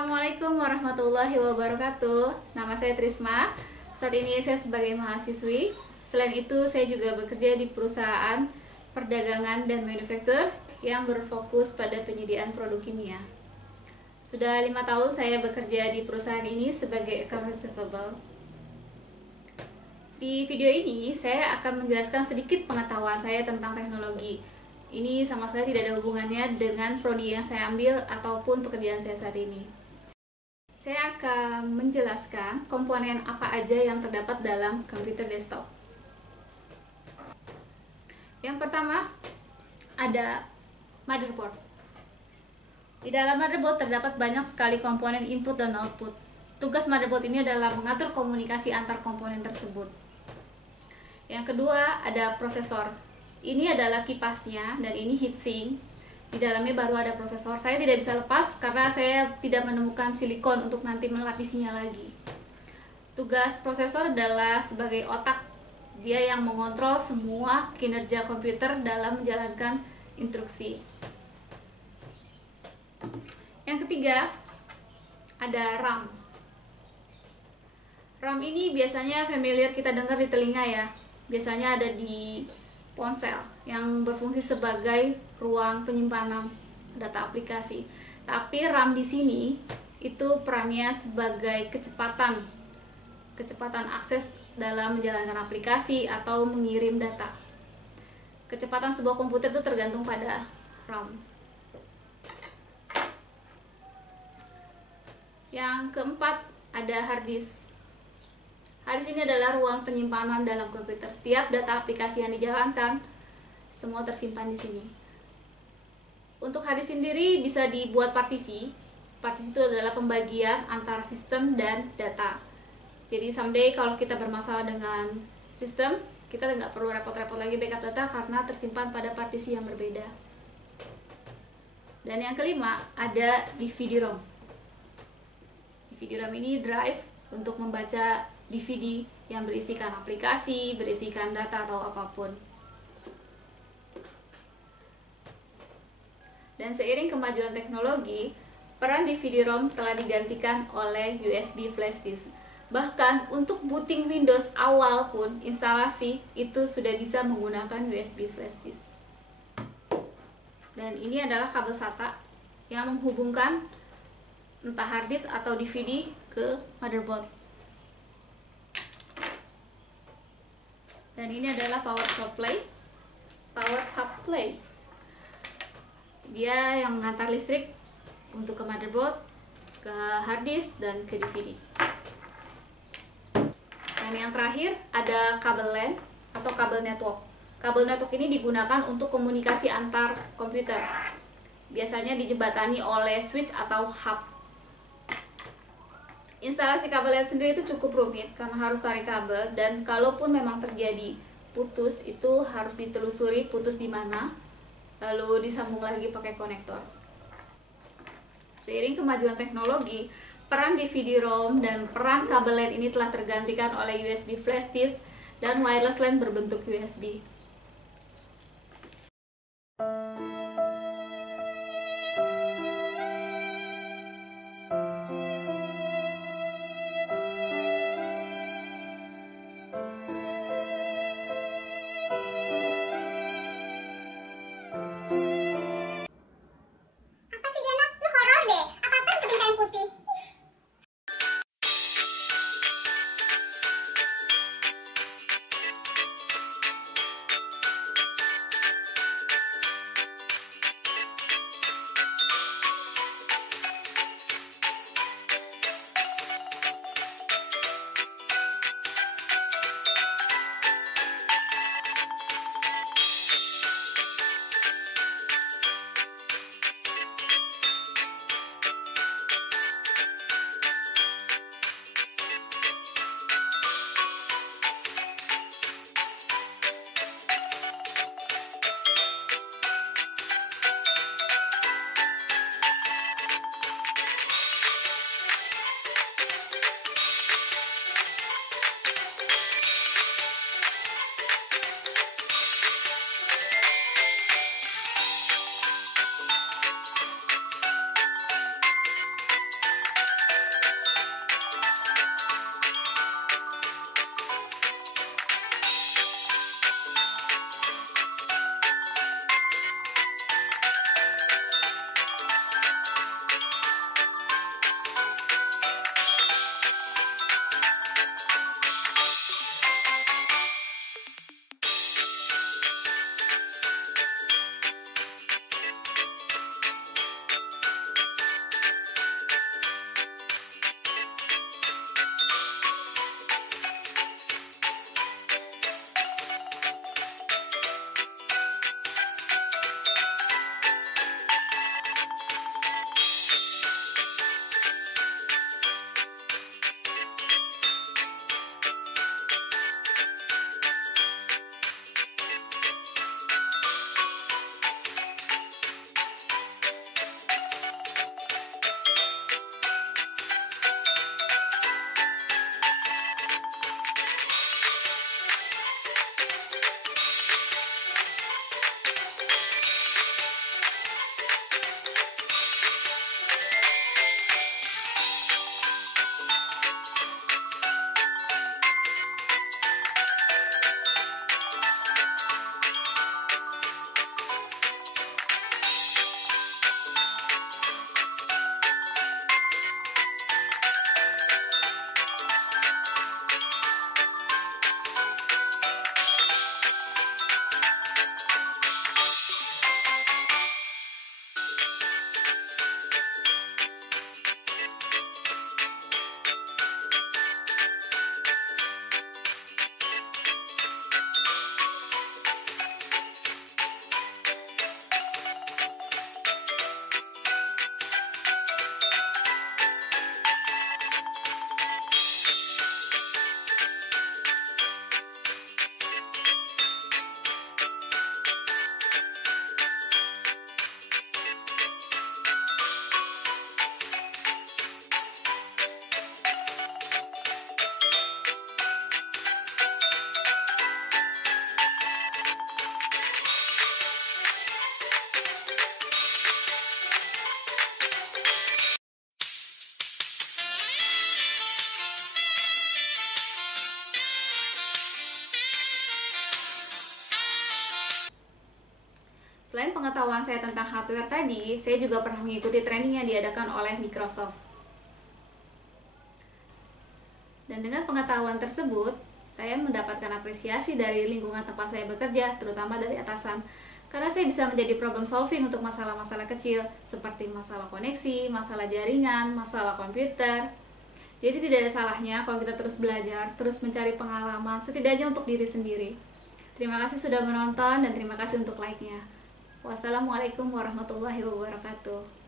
Assalamualaikum warahmatullahi wabarakatuh. Nama saya Trisma. Saat ini saya sebagai mahasiswi. Selain itu, saya juga bekerja di perusahaan perdagangan dan manufaktur yang berfokus pada penyediaan produk kimia. Sudah 5 tahun saya bekerja di perusahaan ini sebagai account receivable. Di video ini, saya akan menjelaskan sedikit pengetahuan saya tentang teknologi. Ini sama sekali tidak ada hubungannya dengan prodi yang saya ambil ataupun pekerjaan saya saat ini. Saya akan menjelaskan komponen apa aja yang terdapat dalam komputer desktop. Yang pertama, ada motherboard. Di dalam motherboard terdapat banyak sekali komponen input dan output. Tugas motherboard ini adalah mengatur komunikasi antar komponen tersebut. Yang kedua, ada prosesor. Ini adalah kipasnya dan ini heatsink. Di dalamnya baru ada prosesor. Saya tidak bisa lepas karena saya tidak menemukan silikon untuk nanti melapisinya lagi. Tugas prosesor adalah sebagai otak. Dia yang mengontrol semua kinerja komputer dalam menjalankan instruksi. Yang ketiga, ada RAM. RAM ini biasanya familiar kita dengar di telinga ya. Biasanya ada di ponsel yang berfungsi sebagai ruang penyimpanan data aplikasi. Tapi RAM di sini itu perannya sebagai kecepatan akses dalam menjalankan aplikasi atau mengirim data. Kecepatan sebuah komputer itu tergantung pada RAM. Yang keempat, ada hard disk. Hard disk ini adalah ruang penyimpanan dalam komputer. Setiap data aplikasi yang dijalankan, semua tersimpan di sini. Untuk hard disk sendiri bisa dibuat partisi. Partisi itu adalah pembagian antara sistem dan data. Jadi someday kalau kita bermasalah dengan sistem, kita nggak perlu repot-repot lagi backup data karena tersimpan pada partisi yang berbeda. Dan yang kelima, ada DVD-ROM. DVD-ROM ini drive untuk membaca DVD yang berisikan aplikasi, berisikan data atau apapun. Dan seiring kemajuan teknologi, peran DVD-ROM telah digantikan oleh USB flash disk. Bahkan untuk booting Windows awal pun instalasi itu sudah bisa menggunakan USB flash disk. Dan ini adalah kabel SATA yang menghubungkan entah hard disk atau DVD ke motherboard. Dan ini adalah power supply. Dia yang mengantar listrik untuk ke motherboard, ke hard disk, dan ke DVD. Dan yang terakhir ada kabel LAN atau kabel network. Kabel network ini digunakan untuk komunikasi antar komputer. Biasanya dijembatani oleh switch atau hub. Instalasi kabel LAN sendiri itu cukup rumit karena harus tarik kabel, dan kalaupun memang terjadi putus itu harus ditelusuri putus di mana, lalu disambung lagi pakai konektor. Seiring kemajuan teknologi, peran DVD-ROM dan peran kabel LAN ini telah tergantikan oleh USB flash disk dan wireless LAN berbentuk USB. Selain pengetahuan saya tentang hardware tadi, saya juga pernah mengikuti training yang diadakan oleh Microsoft. Dan dengan pengetahuan tersebut, saya mendapatkan apresiasi dari lingkungan tempat saya bekerja, terutama dari atasan. Karena saya bisa menjadi problem solving untuk masalah-masalah kecil, seperti masalah koneksi, masalah jaringan, masalah komputer. Jadi tidak ada salahnya kalau kita terus belajar, terus mencari pengalaman, setidaknya untuk diri sendiri. Terima kasih sudah menonton dan terima kasih untuk like-nya. Wassalamualaikum warahmatullahi wabarakatuh.